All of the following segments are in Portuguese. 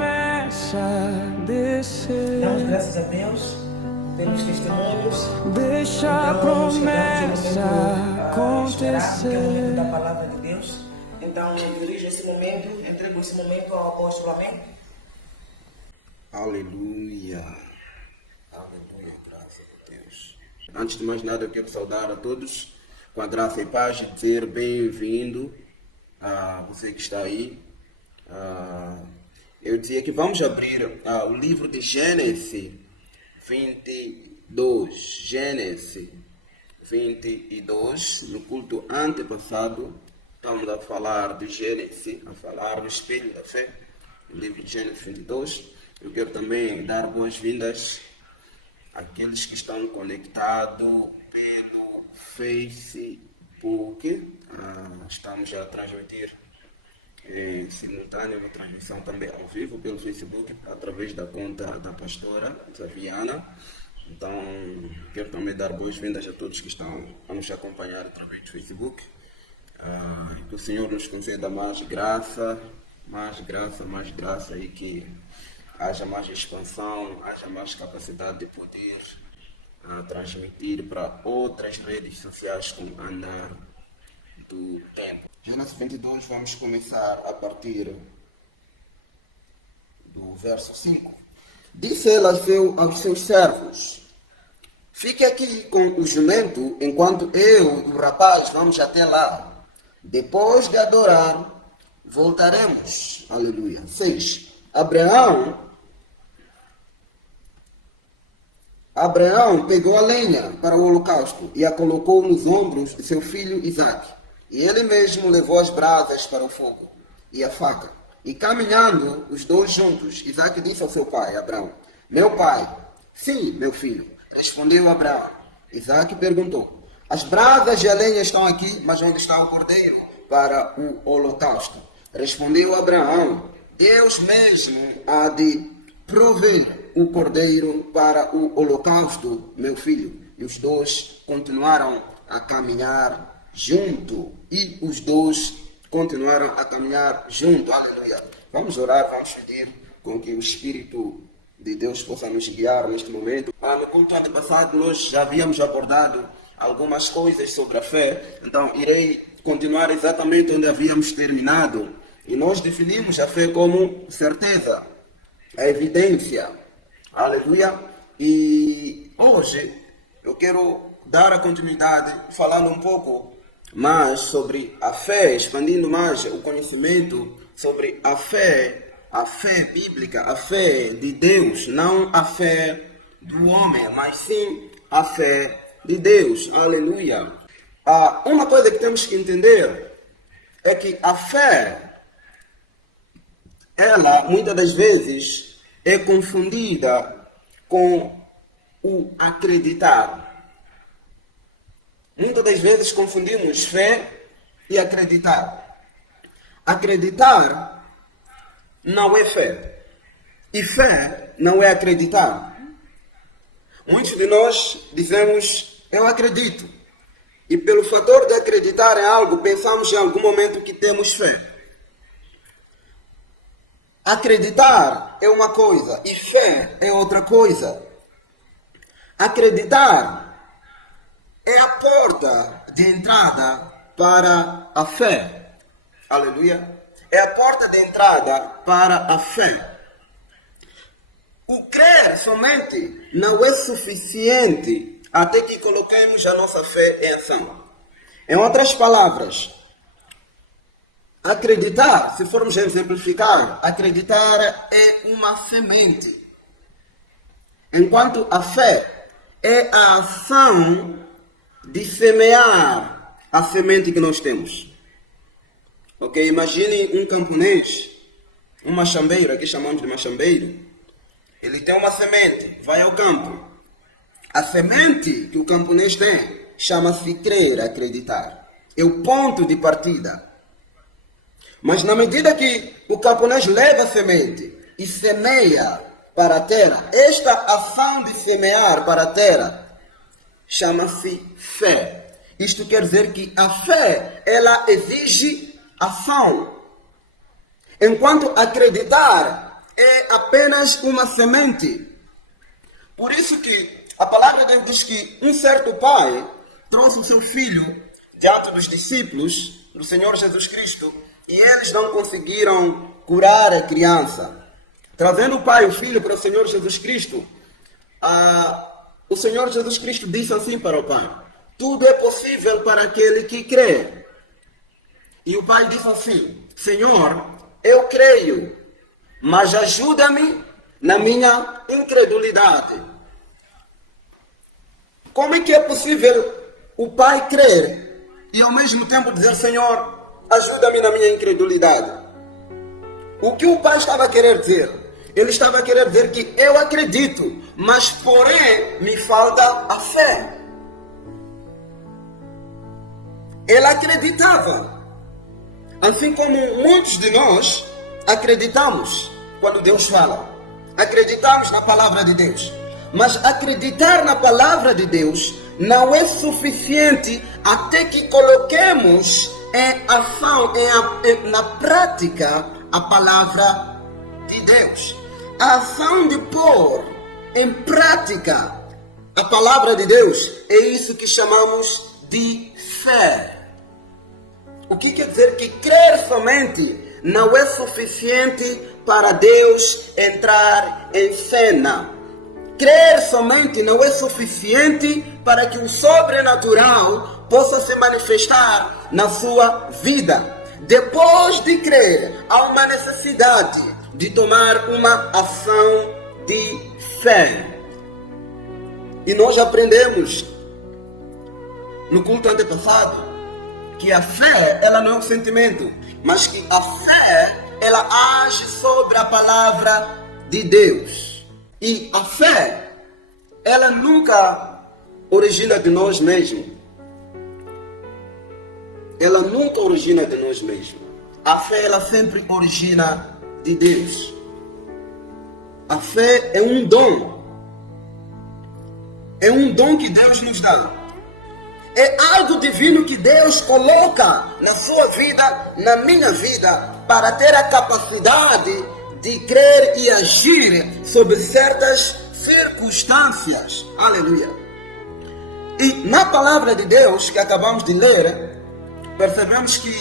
promessa a descer. Damos graças a Deus pelos testemunhos. Deixa a promessa Acontecer. acontecer. Da palavra de Deus. Então, eu dirijo esse momento, entrego esse momento ao apóstolo, amém? Aleluia. Aleluia, graças a Deus. Antes de mais nada, eu quero saudar a todos com a graça e paz e dizer bem-vindo a você que está aí. Eu dizia que vamos abrir o livro de Gênesis 22. Gênesis 22. No culto antepassado, estamos a falar de Gênesis, a falar do espelho da fé. O livro de Gênesis 22. Eu quero também dar boas-vindas àqueles que estão conectados pelo Facebook. Estamos a transmitir em simultâneo uma transmissão também ao vivo pelo Facebook, através da conta da pastora Zaviana. Então, quero também dar boas-vindas a todos que estão a nos acompanhar através do Facebook. Que o Senhor nos conceda mais graça e que haja mais expansão, haja mais capacidade de poder transmitir para outras redes sociais com o andar do tempo. Gênesis 22, vamos começar a partir do verso 5. Disse ela aos seus servos: fique aqui com o jumento enquanto eu e o rapaz vamos até lá. Depois de adorar, voltaremos. Aleluia. 6. Abraão pegou a lenha para o holocausto e a colocou nos ombros de seu filho Isaque. E ele mesmo levou as brasas para o fogo e a faca. E caminhando os dois juntos, Isaque disse ao seu pai, Abraão: meu pai. Sim, meu filho, respondeu Abraão. Isaque perguntou: as brasas e a lenha estão aqui, mas onde está o cordeiro para o holocausto? Respondeu Abraão: Deus mesmo há de prover o cordeiro para o holocausto, meu filho. E os dois continuaram a caminhar junto. Aleluia. Vamos orar, vamos pedir com que o Espírito de Deus possa nos guiar neste momento. No culto antepassado nós já havíamos abordado algumas coisas sobre a fé, então irei continuar exatamente onde havíamos terminado. E nós definimos a fé como certeza, a evidência. Aleluia. E hoje eu quero dar a continuidade falando um pouco mais sobre a fé, expandindo mais o conhecimento sobre a fé bíblica, a fé de Deus, não a fé do homem, mas sim a fé de Deus. Aleluia. Uma coisa que temos que entender é que a fé, ela muitas das vezes é confundida com o acreditar. Muitas das vezes confundimos fé e acreditar. Acreditar não é fé. E fé não é acreditar. Muitos de nós dizemos, eu acredito. E pelo fator de acreditar em algo, pensamos em algum momento que temos fé. Acreditar é uma coisa e fé é outra coisa. Acreditar é a porta de entrada para a fé. Aleluia. É a porta de entrada para a fé. O crer somente não é suficiente até que coloquemos a nossa fé em ação. Em outras palavras, acreditar, se formos exemplificar, acreditar é uma semente. Enquanto a fé é a ação de semear a semente que nós temos. Ok? Imagine um camponês, um machambeiro, aqui chamamos de machambeiro. Ele tem uma semente, vai ao campo. A semente que o camponês tem chama-se crer, acreditar. É o ponto de partida. Mas na medida que o camponês leva a semente e semeia para a terra, esta ação de semear para a terra chama-se fé. Isto quer dizer que a fé, ela exige ação. Enquanto acreditar é apenas uma semente. Por isso que a palavra de Deus diz que um certo pai trouxe o seu filho diante dos discípulos do Senhor Jesus Cristo e eles não conseguiram curar a criança. Trazendo o pai e o filho para o Senhor Jesus Cristo, o Senhor Jesus Cristo disse assim para o pai: tudo é possível para aquele que crê. E o pai disse assim: Senhor, eu creio, mas ajuda-me na minha incredulidade. Como é que é possível o pai crer e ao mesmo tempo dizer: Senhor, ajuda-me na minha incredulidade? O que o pai estava a querer dizer? Ele estava a querer dizer que eu acredito, mas porém me falta a fé. Ele acreditava, assim como muitos de nós acreditamos quando Deus fala. Acreditamos na palavra de Deus. Mas acreditar na palavra de Deus não é suficiente até que coloquemos em ação, na prática, a palavra de Deus. A ação de pôr em prática a palavra de Deus é isso que chamamos de fé. O que quer dizer que crer somente não é suficiente para Deus entrar em cena. Crer somente não é suficiente para que o sobrenatural possa se manifestar na sua vida. Depois de crer, há uma necessidade de tomar uma ação de fé. E nós aprendemos no culto antepassado que a fé, ela não é um sentimento, mas que a fé, ela age sobre a palavra de Deus. E a fé, ela nunca origina de nós mesmos. Ela nunca origina de nós mesmos. A fé, ela sempre origina de Deus. A fé é um dom. É um dom que Deus nos dá. É algo divino que Deus coloca na sua vida, na minha vida, para ter a capacidade de crer e agir sobre certas circunstâncias. Aleluia. E na palavra de Deus que acabamos de ler, percebemos que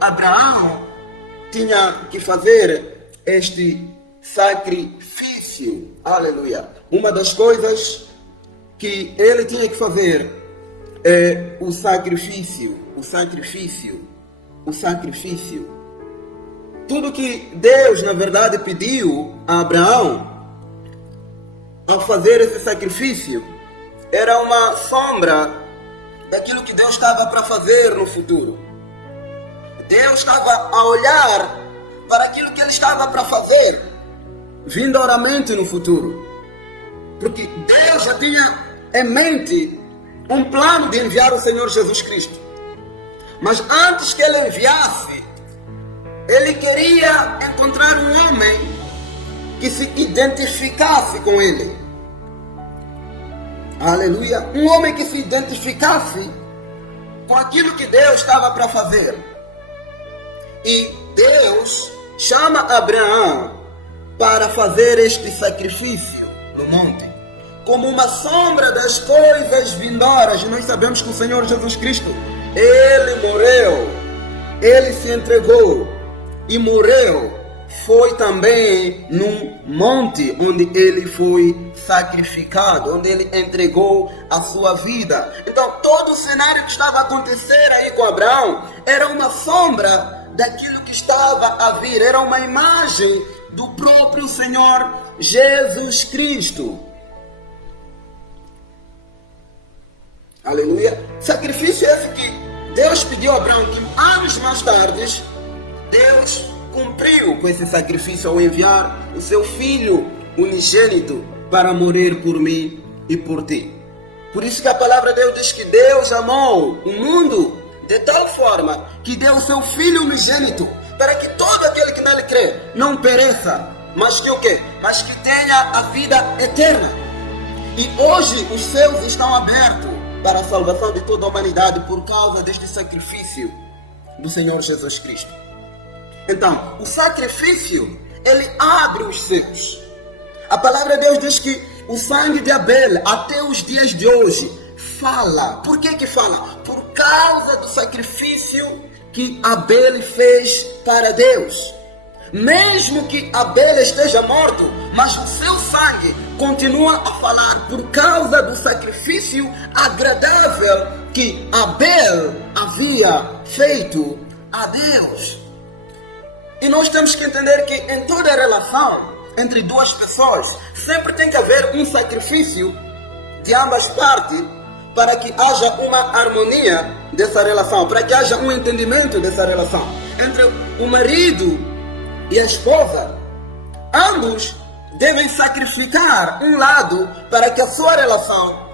Abraão tinha que fazer este sacrifício. Aleluia. Uma das coisas que ele tinha que fazer é o sacrifício. Tudo que Deus, na verdade, pediu a Abraão ao fazer esse sacrifício era uma sombra daquilo que Deus estava para fazer no futuro. Deus estava a olhar para aquilo que ele estava para fazer vindouramente no futuro. Porque Deus já tinha em mente um plano de enviar o Senhor Jesus Cristo. Mas antes que ele enviasse, ele queria encontrar um homem que se identificasse com ele. Aleluia. Um homem que se identificasse com aquilo que Deus estava para fazer. E Deus chama Abraão para fazer este sacrifício no monte, como uma sombra das coisas vindouras. E nós sabemos que o Senhor Jesus Cristo, ele morreu, ele se entregou e morreu. Foi também num monte onde ele foi sacrificado, onde ele entregou a sua vida. Então todo o cenário que estava a acontecer aí com Abraão era uma sombra daquilo que estava a vir, era uma imagem do próprio Senhor Jesus Cristo. Aleluia. Sacrifício esse que Deus pediu a Abraão, que anos mais tarde Deus cumpriu com esse sacrifício ao enviar o seu filho unigênito para morrer por mim e por ti. Por isso que a palavra de Deus diz que Deus amou o mundo de tal forma que deu o seu filho unigênito para que todo aquele que nele crê não pereça, mas que o quê? Mas que tenha a vida eterna. E hoje os céus estão abertos para a salvação de toda a humanidade por causa deste sacrifício do Senhor Jesus Cristo. Então, o sacrifício ele abre os céus. A palavra de Deus diz que o sangue de Abel, até os dias de hoje, fala. Por que fala? Por causa do sacrifício que Abel fez para Deus. Mesmo que Abel esteja morto, mas o seu sangue continua a falar por causa do sacrifício agradável que Abel havia feito a Deus. E nós temos que entender que em toda relação entre duas pessoas, sempre tem que haver um sacrifício de ambas partes para que haja uma harmonia dessa relação, para que haja um entendimento dessa relação. Entre o marido e a esposa, ambos devem sacrificar um lado para que a sua relação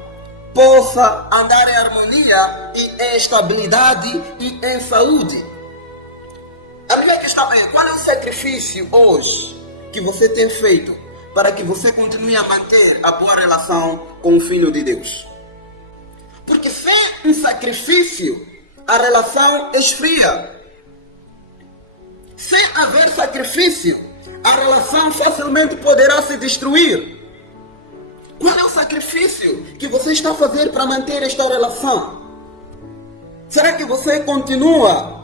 possa andar em harmonia e em estabilidade e em saúde. A minha questão é, qual é o sacrifício hoje que você tem feito para que você continue a manter a boa relação com o Filho de Deus? Porque sem um sacrifício, a relação esfria. Sem haver sacrifício, a relação facilmente poderá se destruir. Qual é o sacrifício que você está a fazer para manter esta relação? Será que você continua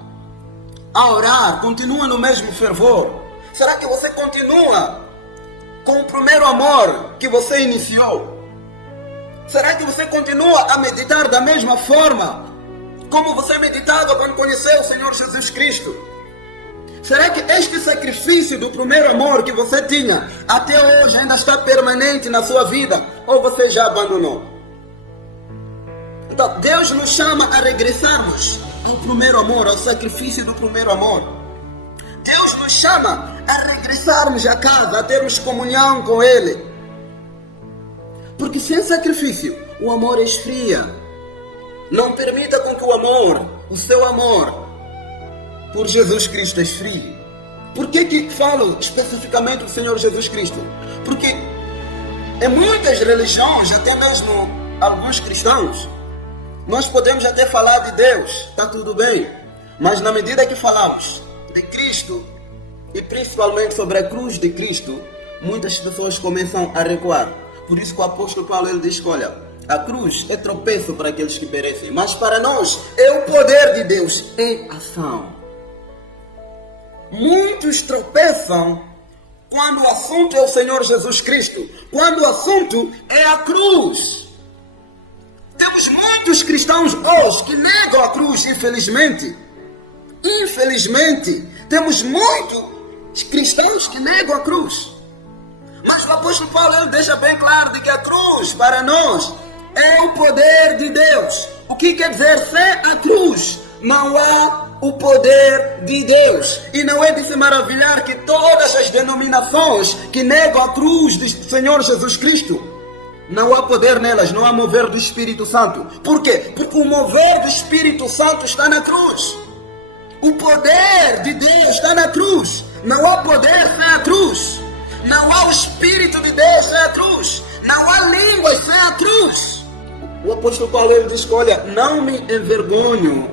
a orar, continua no mesmo fervor? Será que você continua com o primeiro amor que você iniciou? Será que você continua a meditar da mesma forma como você meditava quando conheceu o Senhor Jesus Cristo? Será que este sacrifício do primeiro amor que você tinha até hoje ainda está permanente na sua vida? Ou você já abandonou? Então, Deus nos chama a regressarmos ao primeiro amor, ao sacrifício do primeiro amor. Deus nos chama a regressarmos a casa, a termos comunhão com Ele. Porque sem sacrifício, o amor esfria. Não permita com que o amor, o seu amor por Jesus Cristo esfrie. Por que falo especificamente do Senhor Jesus Cristo? Porque em muitas religiões, até mesmo alguns cristãos, nós podemos até falar de Deus, está tudo bem. Mas na medida que falamos de Cristo, e principalmente sobre a cruz de Cristo, muitas pessoas começam a recuar. Por isso que o apóstolo Paulo ele diz, olha, a cruz é tropeço para aqueles que perecem, mas para nós é o poder de Deus em ação. Muitos tropeçam quando o assunto é o Senhor Jesus Cristo, quando o assunto é a cruz. Temos muitos cristãos hoje que negam a cruz, infelizmente. Infelizmente, temos muitos cristãos que negam a cruz. Mas o apóstolo Paulo ele deixa bem claro de que a cruz, para nós, é o poder de Deus. O que quer dizer? Sem a cruz, não há o poder de Deus. E não é de se maravilhar que todas as denominações que negam a cruz do Senhor Jesus Cristo, não há poder nelas, não há mover do Espírito Santo. Por quê? Porque o mover do Espírito Santo está na cruz. O poder de Deus está na cruz. Não há poder sem a cruz. Não há o Espírito de Deus sem a cruz. Não há línguas sem a cruz. O apóstolo Paulo ele diz, olha, não me envergonho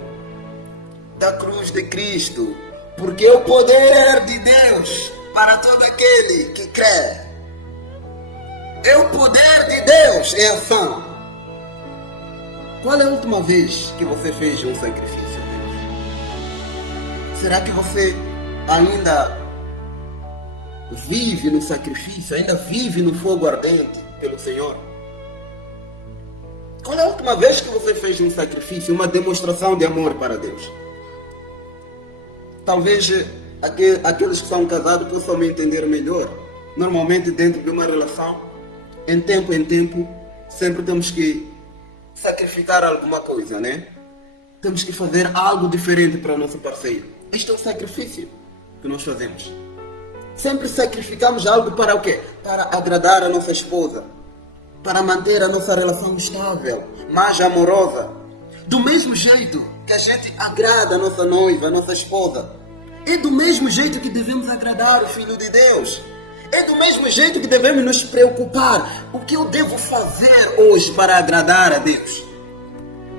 da cruz de Cristo, porque o poder de Deus para todo aquele que crê. É o poder de Deus em ação. Qual é a última vez que você fez um sacrifício a Deus? Será que você ainda vive no sacrifício, ainda vive no fogo ardente pelo Senhor? Qual é a última vez que você fez um sacrifício, uma demonstração de amor para Deus? Talvez aqueles que são casados possam me entender melhor. Normalmente dentro de uma relação, em tempo, sempre temos que sacrificar alguma coisa, né? Temos que fazer algo diferente para o nosso parceiro. Este é o sacrifício que nós fazemos. Sempre sacrificamos algo para o quê? Para agradar a nossa esposa, para manter a nossa relação estável, mais amorosa. Do mesmo jeito que a gente agrada a nossa noiva, a nossa esposa, é do mesmo jeito que devemos agradar o Filho de Deus. É do mesmo jeito que devemos nos preocupar. O que eu devo fazer hoje para agradar a Deus?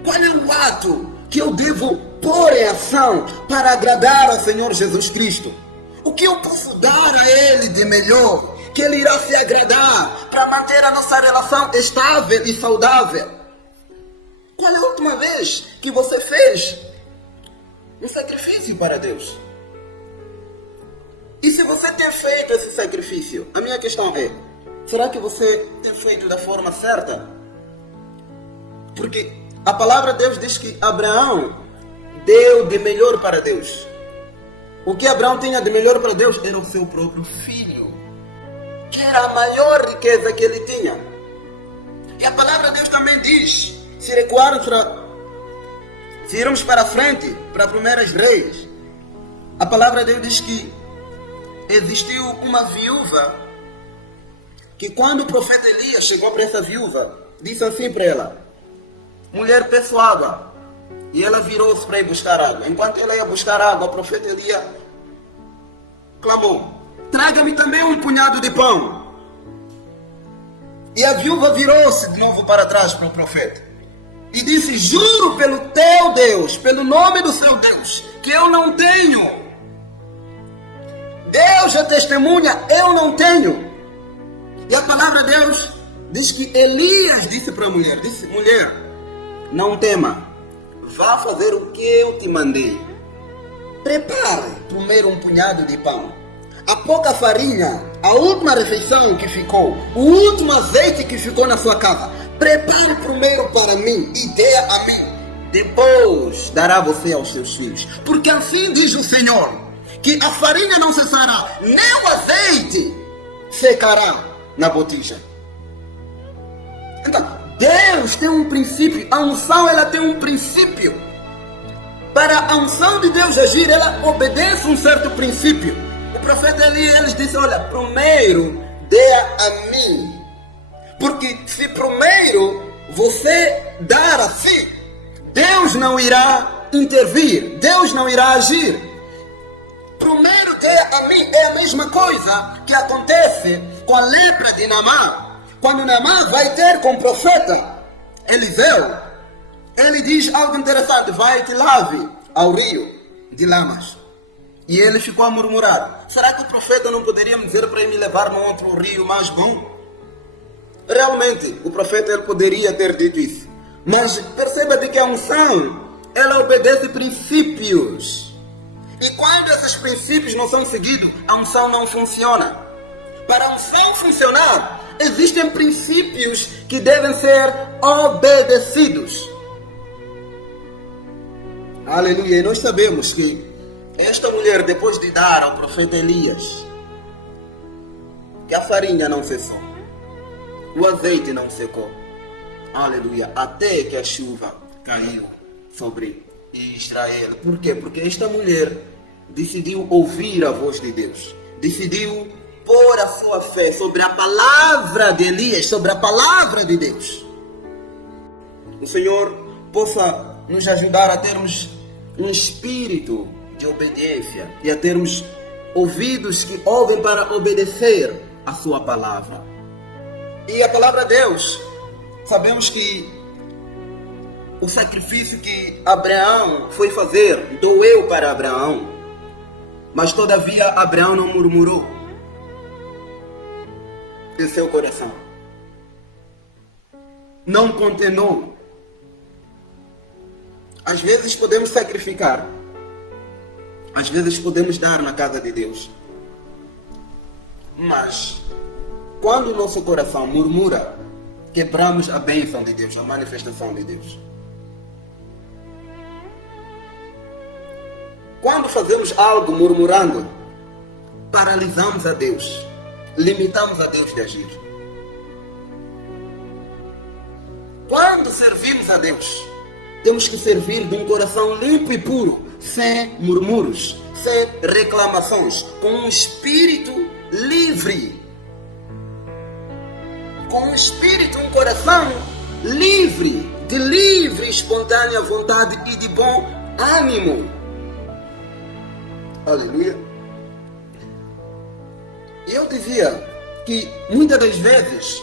Qual é o ato que eu devo pôr em ação para agradar ao Senhor Jesus Cristo? O que eu posso dar a Ele de melhor? Que Ele irá se agradar para manter a nossa relação estável e saudável. Qual é a última vez que você fez um sacrifício para Deus? E se você tem feito esse sacrifício, a minha questão é, será que você tem feito da forma certa? Porque a palavra de Deus diz que Abraão deu de melhor para Deus. O que Abraão tinha de melhor para Deus era o seu próprio filho, que era a maior riqueza que ele tinha. E a palavra de Deus também diz, se irmos para frente, para 1 Reis, a palavra de Deus diz que existiu uma viúva, que quando o profeta Elias chegou para essa viúva, disse assim para ela: mulher, peço água. E ela virou-se para ir buscar água. Enquanto ela ia buscar água, o profeta Elias clamou: traga-me também um punhado de pão. E a viúva virou-se de novo para trás para o profeta e disse: juro pelo teu Deus, pelo nome do seu Deus, que eu não tenho. Deus é testemunha, eu não tenho. E a palavra de Deus diz que Elias disse para a mulher, disse: mulher, não tema, vá fazer o que eu te mandei. Prepare primeiro um punhado de pão, a pouca farinha, a última refeição que ficou, o último azeite que ficou na sua casa. Prepare primeiro para mim e dê a mim. Depois dará você aos seus filhos. Porque assim diz o Senhor, que a farinha não cessará, nem o azeite secará na botija. Então, Deus tem um princípio, a unção ela tem um princípio. Para a unção de Deus agir, ela obedece um certo princípio. O profeta Elias disse: olha, primeiro dê a mim. Porque se primeiro você dar a si, Deus não irá intervir, Deus não irá agir. Primeiro dê a mim. É a mesma coisa que acontece com a lepra de Naamã. Quando Naamã vai ter com o profeta Eliseu, ele diz algo interessante: vai e te lave ao rio de Lamas. E ele ficou a murmurar: será que o profeta não poderia me dizer para ele me levar num outro rio mais bom? Realmente, o profeta ele poderia ter dito isso. Mas perceba de que a unção, ela obedece princípios. E quando esses princípios não são seguidos, a unção não funciona. Para a unção funcionar, existem princípios que devem ser obedecidos. Aleluia. E nós sabemos que esta mulher, depois de dar ao profeta Elias, que a farinha não cessou, o azeite não secou. Aleluia. Até que a chuva caiu sobre Israel. Por quê? Porque esta mulher decidiu ouvir a voz de Deus. Decidiu pôr a sua fé sobre a palavra de Elias, sobre a palavra de Deus. O Senhor possa nos ajudar a termos um espírito de obediência e a termos ouvidos que ouvem para obedecer a sua palavra. E a palavra de Deus, sabemos que o sacrifício que Abraão foi fazer doeu para Abraão, mas todavia Abraão não murmurou em seu coração, não condenou. Às vezes podemos sacrificar, às vezes podemos dar na casa de Deus, mas quando o nosso coração murmura, quebramos a bênção de Deus, a manifestação de Deus. Quando fazemos algo murmurando, paralisamos a Deus, limitamos a Deus de agir. Quando servimos a Deus, temos que servir de um coração limpo e puro, sem murmúrios, sem reclamações, com um espírito livre. Com um espírito, um coração livre, de livre e espontânea vontade e de bom ânimo. Aleluia. Eu dizia que muitas das vezes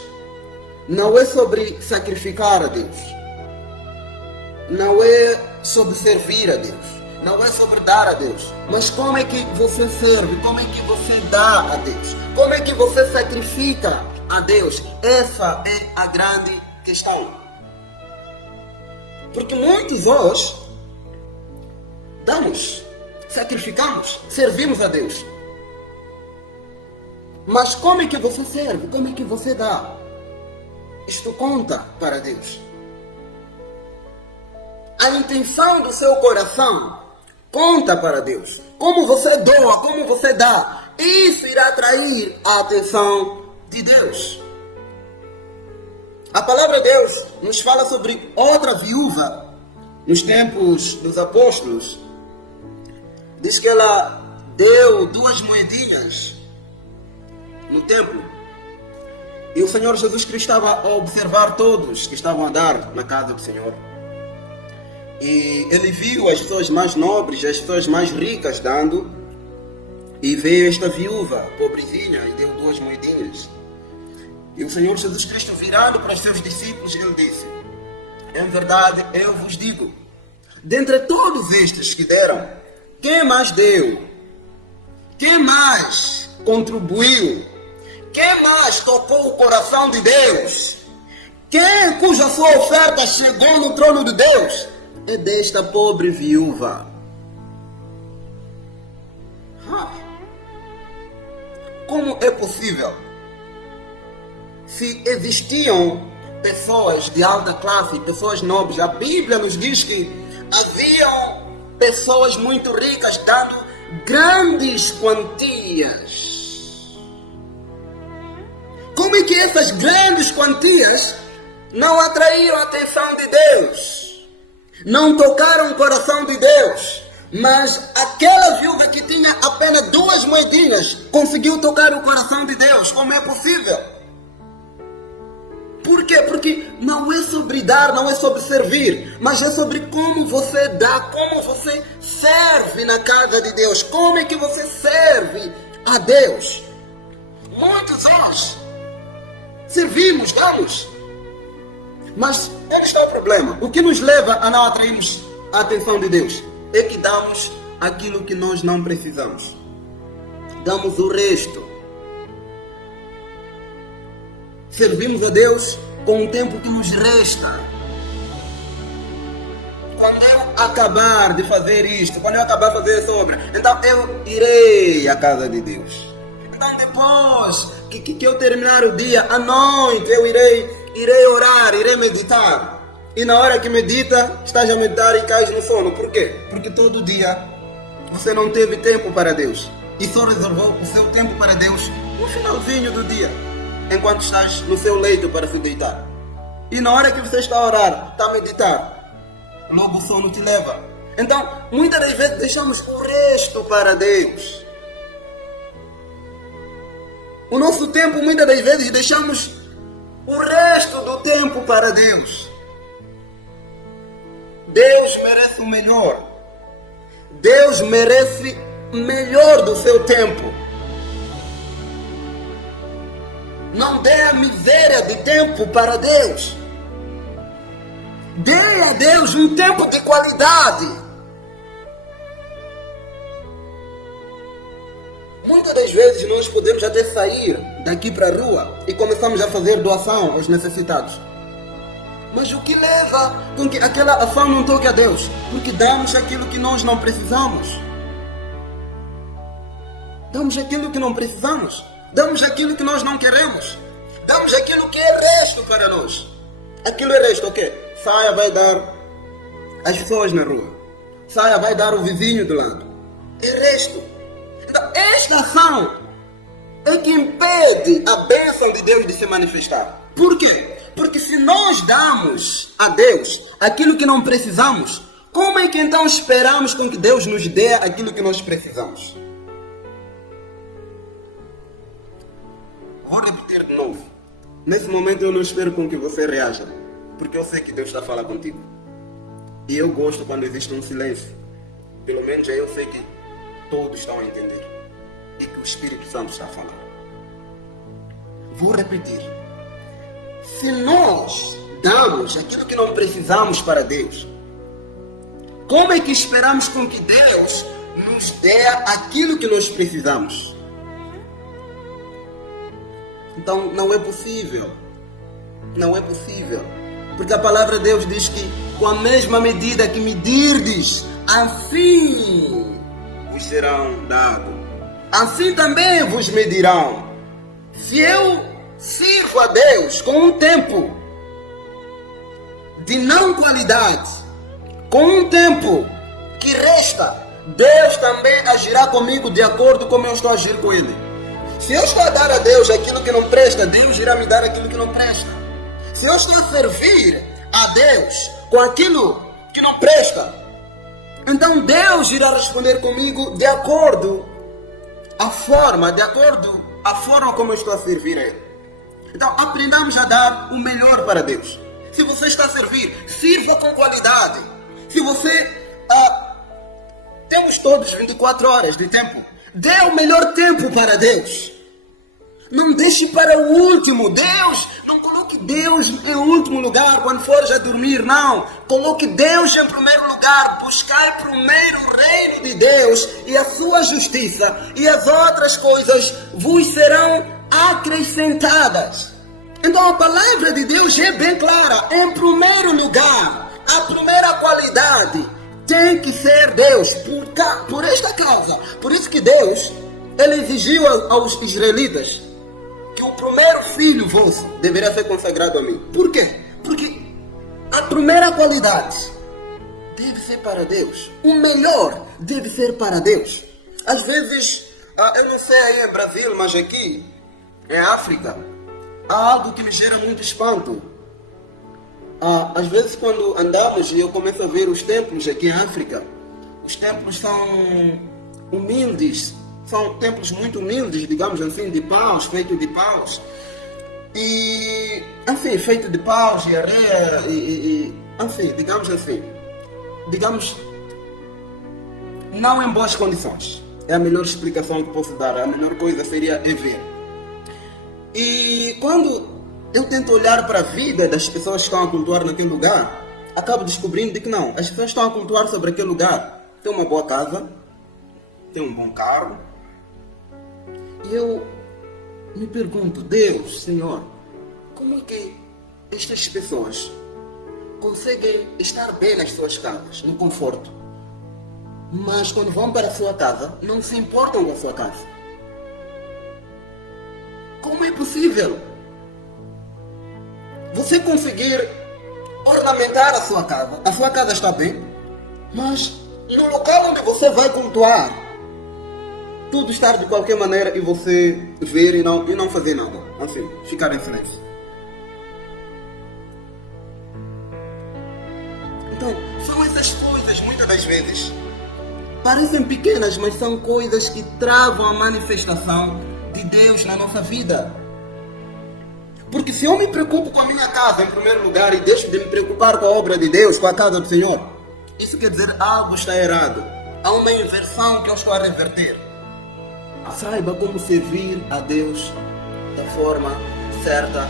não é sobre sacrificar a Deus, não é sobre servir a Deus, não é sobre dar a Deus, mas como é que você serve, como é que você dá a Deus, como é que você sacrifica a Deus. Essa é a grande questão. Porque muitos nós damos, sacrificamos, servimos a Deus. Mas como é que você serve? Como é que você dá? Isto conta para Deus. A intenção do seu coração conta para Deus. Como você doa, como você dá, isso irá atrair a atenção de Deus. A palavra de Deus nos fala sobre outra viúva nos tempos dos apóstolos. Diz que ela deu 2 moedinhas no templo. E o Senhor Jesus Cristo estava a observar todos que estavam a dar na casa do Senhor. E ele viu as pessoas mais nobres, as pessoas mais ricas dando. E veio esta viúva, pobrezinha, e deu 2 moedinhas. E o Senhor Jesus Cristo, virando para os seus discípulos, ele disse: em verdade, eu vos digo, dentre todos estes que deram, quem mais deu? Quem mais contribuiu? Quem mais tocou o coração de Deus? Quem cuja sua oferta chegou no trono de Deus? É desta pobre viúva. Como é possível? Se existiam pessoas de alta classe, pessoas nobres, a Bíblia nos diz que haviam pessoas muito ricas dando grandes quantias. Como é que essas grandes quantias não atraíram a atenção de Deus? Não tocaram o coração de Deus? Mas aquela viúva que tinha apenas 2 moedinhas conseguiu tocar o coração de Deus. Como é possível? Por quê? Porque não é sobre dar, não é sobre servir, mas é sobre como você dá, como você serve na casa de Deus. Como é que você serve a Deus? Muitos nós servimos, damos. Mas onde está o problema? O que nos leva a não atrairmos a atenção de Deus? É que damos aquilo que nós não precisamos. Damos o resto. Servimos a Deus com o tempo que nos resta. Quando eu acabar de fazer isto, quando eu acabar de fazer essa obra, então eu irei à casa de Deus. Então depois que eu terminar o dia, à noite eu irei orar, irei meditar. E na hora que medita, estás a meditar e cais no sono. Por quê? Porque todo dia você não teve tempo para Deus. E só reservou o seu tempo para Deus no finalzinho do dia, enquanto estás no seu leito para se deitar. E na hora que você está a orar, está a meditar, logo o sono te leva. Então, muitas das vezes deixamos o resto para Deus. O nosso tempo, muitas das vezes, deixamos o resto do tempo para Deus. Deus merece o melhor. Deus merece o melhor do seu tempo. Não dê a miséria de tempo para Deus. Dê a Deus um tempo de qualidade. Muitas das vezes nós podemos até sair daqui para a rua e começamos a fazer doação aos necessitados. Mas o que leva com que aquela ação não toque a Deus? Porque damos aquilo que nós não precisamos. Damos aquilo que não precisamos. Damos aquilo que nós não queremos. Damos aquilo que é resto para nós. Aquilo é resto, o quê? Saia vai dar às pessoas na rua. Saia vai dar o vizinho do lado. É resto. Então, esta ação é que impede a bênção de Deus de se manifestar. Por quê? Porque se nós damos a Deus aquilo que não precisamos, como é que então esperamos com que Deus nos dê aquilo que nós precisamos? Vou repetir de novo. Nesse momento eu não espero com que você reaja, porque eu sei que Deus está a falar contigo. E eu gosto quando existe um silêncio. Pelo menos aí eu sei que todos estão a entender e que o Espírito Santo está a falar. Vou repetir. Se nós damos aquilo que não precisamos para Deus, como é que esperamos com que Deus nos dê aquilo que nós precisamos? Então não é possível. Não é possível. Porque a palavra de Deus diz que com a mesma medida que medirdes, assim vos serão dado. Assim também vos medirão. Se eu sirvo a Deus com um tempo de não qualidade, com um tempo que resta, Deus também agirá comigo de acordo com como eu estou a agir com Ele. Se eu estou a dar a Deus aquilo que não presta, Deus irá me dar aquilo que não presta. Se eu estou a servir a Deus com aquilo que não presta, então Deus irá responder comigo de acordo a forma como eu estou a servir a Ele. Então aprendamos a dar o melhor para Deus. Se você está a servir, sirva com qualidade. Se você temos todos 24 horas de tempo, dê o melhor tempo para Deus. Não deixe para o último. Não coloque Deus em último lugar quando fores a dormir, não. Coloque Deus em primeiro lugar. Buscai primeiro o reino de Deus e a sua justiça, e as outras coisas vos serão acrescentadas. Então a palavra de Deus é bem clara. Em primeiro lugar, a primeira qualidade tem que ser Deus. Por esta causa. Por isso que Deus, Ele exigiu aos israelitas que o primeiro filho vosso deveria ser consagrado a mim. Por quê? Porque a primeira qualidade deve ser para Deus. O melhor deve ser para Deus. Às vezes, eu não sei aí em Brasil, mas aqui em África, há algo que me gera muito espanto. Às vezes quando andamos e eu começo a ver os templos aqui em África, os templos são humildes. São templos muito humildes, digamos assim, de paus, feito de paus. E, enfim, feito de paus e areia, enfim, digamos assim. Digamos, não em boas condições. É a melhor explicação que posso dar. A melhor coisa seria ver. E quando eu tento olhar para a vida das pessoas que estão a cultuar naquele lugar, acabo descobrindo de que não. As pessoas estão a cultuar sobre aquele lugar. Tem uma boa casa, tem um bom carro. E eu me pergunto, Deus, Senhor, como é que estas pessoas conseguem estar bem nas suas casas, no conforto, mas quando vão para a sua casa, não se importam com a sua casa? Como é possível você conseguir ornamentar a sua casa está bem, mas no local onde você vai cultuar, tudo estar de qualquer maneira e você ver e não fazer nada. Enfim, ficar em silêncio. Então, são essas coisas, muitas das vezes, parecem pequenas, mas são coisas que travam a manifestação de Deus na nossa vida. Porque se eu me preocupo com a minha casa em primeiro lugar e deixo de me preocupar com a obra de Deus, com a casa do Senhor, isso quer dizer algo está errado. Há uma inversão que eu estou a reverter. Saiba como servir a Deus da forma certa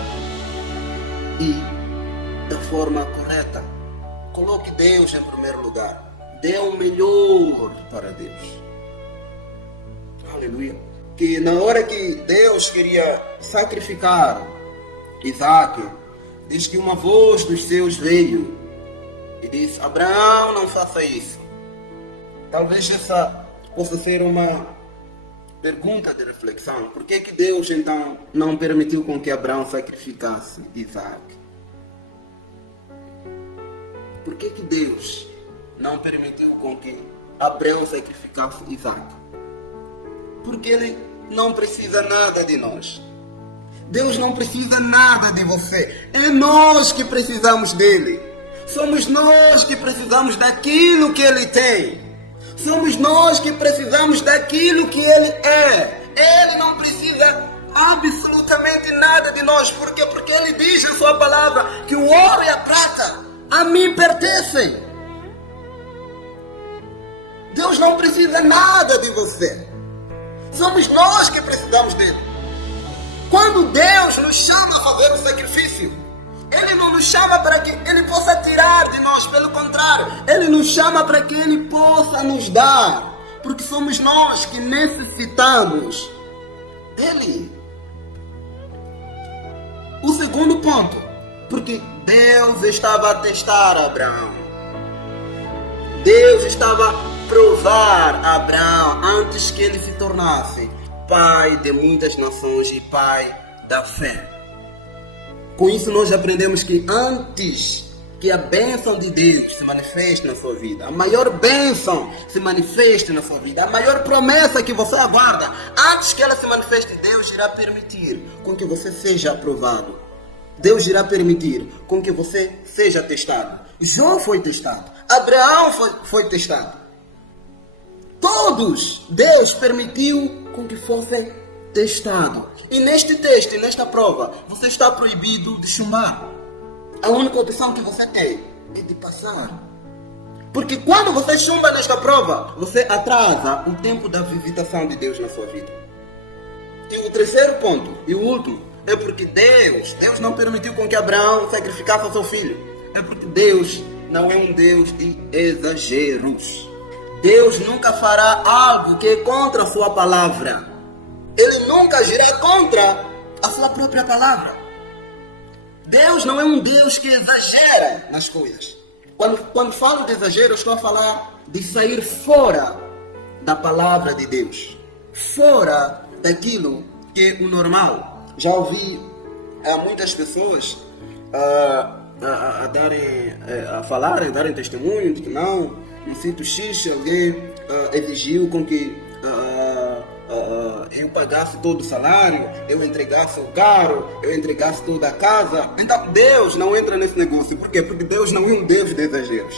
e da forma correta. Coloque Deus em primeiro lugar. Dê o melhor para Deus. Aleluia. Que na hora que Deus queria sacrificar Isaac, diz que uma voz dos seus veio e disse: Abraão, não faça isso. Talvez essa possa ser uma pergunta de reflexão. Por que Deus então não permitiu com que Abraão sacrificasse Isaac? Por que Deus não permitiu com que Abraão sacrificasse Isaac? Porque Ele não precisa nada de nós. Deus não precisa nada de você. É nós que precisamos dele. Somos nós que precisamos daquilo que Ele tem. Somos nós que precisamos daquilo que Ele é. Ele não precisa absolutamente nada de nós. Por quê? Porque Ele diz em sua palavra que o ouro e a prata a mim pertencem. Deus não precisa nada de você. Somos nós que precisamos dele. Quando Deus nos chama a fazer o sacrifício, Ele não nos chama para que Ele possa tirar de nós, pelo contrário, Ele nos chama para que Ele possa nos dar, porque somos nós que necessitamos dEle. O segundo ponto, porque Deus estava a testar Abraão. Deus estava a provar Abraão antes que ele se tornasse pai de muitas nações e pai da fé. Com isso nós aprendemos que antes que a bênção de Deus se manifeste na sua vida, a maior bênção se manifeste na sua vida, a maior promessa que você aguarda, antes que ela se manifeste, Deus irá permitir com que você seja aprovado. Deus irá permitir com que você seja testado. Jó foi testado. Abraão foi testado. Todos Deus permitiu com que fossem testados. E neste teste, nesta prova, você está proibido de chumbar. A única opção que você tem é de passar. Porque quando você chumba nesta prova, você atrasa o tempo da visitação de Deus na sua vida. E o terceiro ponto, e o último, é porque Deus não permitiu com que Abraão sacrificasse seu filho. É porque Deus não é um Deus de exageros. Deus nunca fará algo que é contra a sua palavra. Ele nunca agirá contra a sua própria palavra. Deus não é um Deus que exagera nas coisas. Quando falo de exagero, eu estou a falar de sair fora da palavra de Deus. Fora daquilo que é o normal. Já ouvi muitas pessoas darem testemunho de que não, no sítio X alguém exigiu com que eu pagasse todo o salário, eu entregasse o carro, eu entregasse toda a casa. Então Deus não entra nesse negócio. Por quê? Porque Deus não é um Deus de exageros.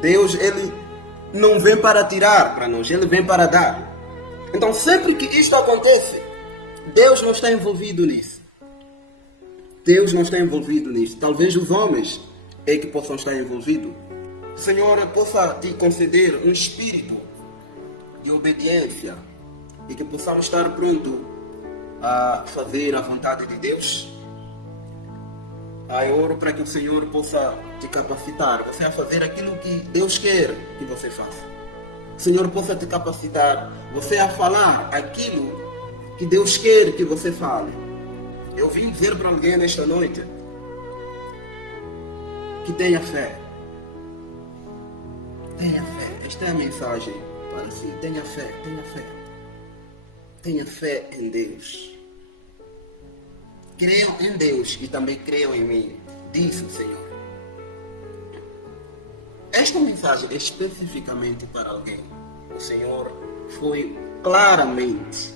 Deus, Ele não vem para tirar para nós, Ele vem para dar. Então sempre que isto acontece, Deus não está envolvido nisso. Deus não está envolvido nisso. Talvez os homens é que possam estar envolvidos. O Senhor possa te conceder um espírito de obediência e que possamos estar prontos a fazer a vontade de Deus. Eu oro para que o Senhor possa te capacitar, você a fazer aquilo que Deus quer que você faça. O Senhor possa te capacitar, você a falar aquilo que Deus quer que você fale. Eu vim dizer para alguém nesta noite que tenha fé. Tenha fé. Esta é a mensagem para si. Tenha fé, tenha fé. Tenha fé em Deus. Creiam em Deus e também creiam em mim, disse o Senhor. Esta mensagem é especificamente para alguém. O Senhor falou claramente.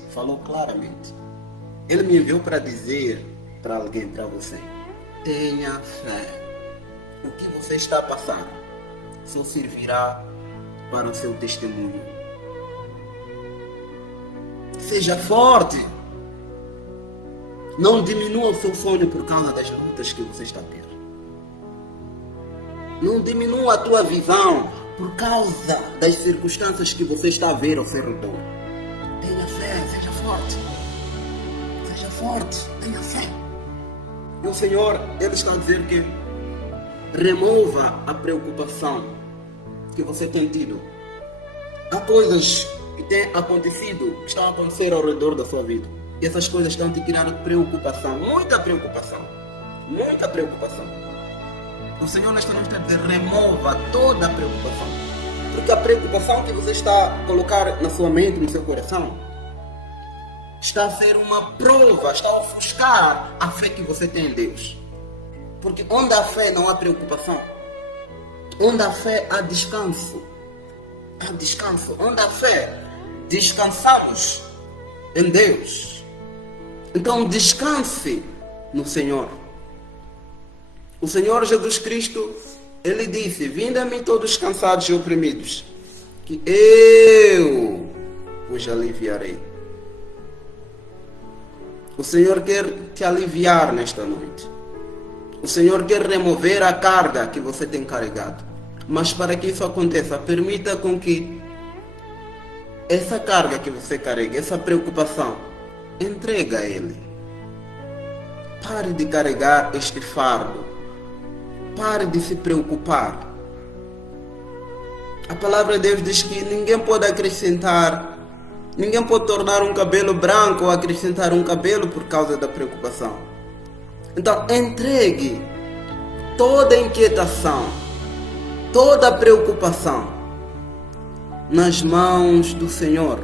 Ele me enviou para dizer para alguém, para você: tenha fé. O que você está passando só servirá para o seu testemunho. Seja forte. Não diminua o seu sonho por causa das lutas que você está tendo. Não diminua a tua visão por causa das circunstâncias que você está a ver ao seu redor. Tenha fé, seja forte. Seja forte, tenha fé. E o Senhor, Ele está a dizer que remova a preocupação que você tem tido. Há coisas que têm acontecido, que estão a acontecer ao redor da sua vida. E essas coisas estão te criando preocupação, muita preocupação. Muita preocupação. O Senhor nesta noite está a dizer, remova toda a preocupação. Porque a preocupação que você está a colocar na sua mente, no seu coração, está a ser uma prova, está a ofuscar a fé que você tem em Deus. Porque onde há fé não há preocupação. Onde há fé há descanso. Há descanso. Onde há fé, descansamos em Deus. Então descanse no Senhor. O Senhor Jesus Cristo, Ele disse, vinde a mim todos cansados e oprimidos, que eu os aliviarei. O Senhor quer te aliviar nesta noite. O Senhor quer remover a carga que você tem carregado. Mas para que isso aconteça, permita com que essa carga que você carrega, essa preocupação, entrega a Ele. Pare de carregar este fardo. Pare de se preocupar. A palavra de Deus diz que ninguém pode acrescentar, ninguém pode tornar um cabelo branco ou acrescentar um cabelo por causa da preocupação. Então, entregue toda inquietação, toda preocupação nas mãos do Senhor.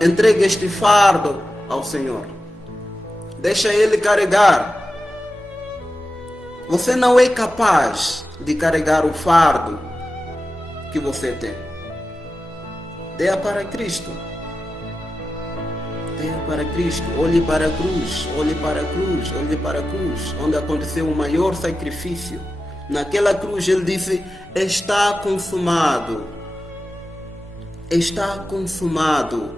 Entregue este fardo ao Senhor. Deixa Ele carregar. Você não é capaz de carregar o fardo que você tem. Dê para Cristo. Dê para Cristo. Olhe para a cruz. Olhe para a cruz. Olhe para a cruz. Onde aconteceu o maior sacrifício. Naquela cruz Ele disse: está consumado. Está consumado.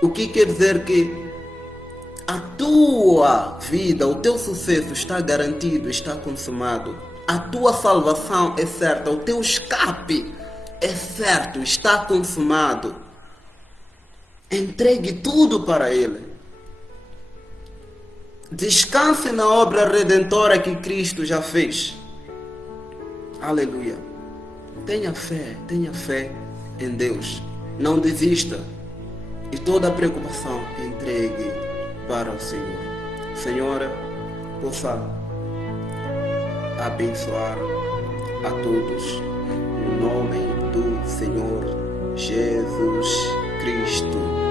O que quer dizer? Que a tua vida, o teu sucesso está garantido, está consumado. A tua salvação é certa, o teu escape é certo, está consumado. Entregue tudo para Ele. Descanse na obra redentora que Cristo já fez. Aleluia. Tenha fé em Deus. Não desista. E toda a preocupação entregue para o Senhor. Senhora, possa abençoar a todos no nome do Senhor Jesus Cristo.